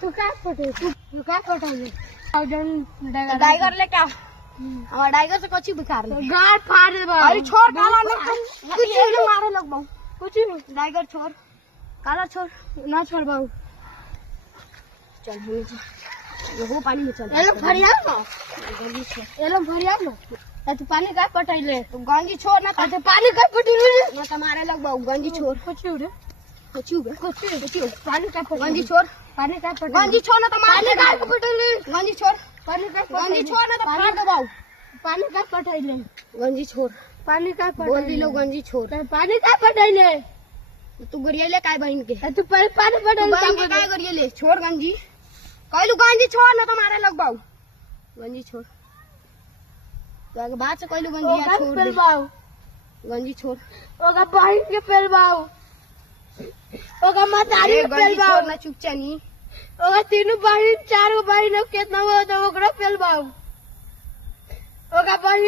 तू काय फोटो तू काय फोटो टाइगर ले क्या हमारा टाइगर से कुछ बिकार ले गाड़ फाड़ दे अरे छोड़ काला लोग कुछ नहीं मारे लोग बहु कुछ नहीं टाइगर छोड़ काला छोड़ ना छोड़ बाबू चल हम वो पानी में चल ये लोग फरिया ना गंजी छोड़ ये लोग फरिया ना तू पानी का पटाइले तो गंजी छोड़ ना तो पानी का पटाइले ना तुम्हारे लोग बहु गंजी छोड़ कुछ उड़े कुछ पानी का गंजी छोड़ पानी का गंजी छोड़ ना तुम्हारे पानी का पटाइले गंजी छोड़ पानी का गंजी छोड़ ना तो फाड़ दो बहु पानी का पटाइले गंजी छोड़ पानी का बोल दी लो गंजी छोड़ पानी का पटाइले तू गरियाले काय बहन के तू पानी बहन के काय गरियाले छोड़ गंजी कहलू गंजी छोड़ ना तुम्हारे लोग बहु गंजी छोड़ तो बात से कहलू गंजी छोड़ दे बाबू गंजी छोड़ ओका बहन के पेल बाबू ओका मतारी के पेल गंजी छोड़ बाबू ना चुपचाप नी ओका तीनों बहन चार बहन कितना हो तो ओकरा पेल बाबू ओका बहन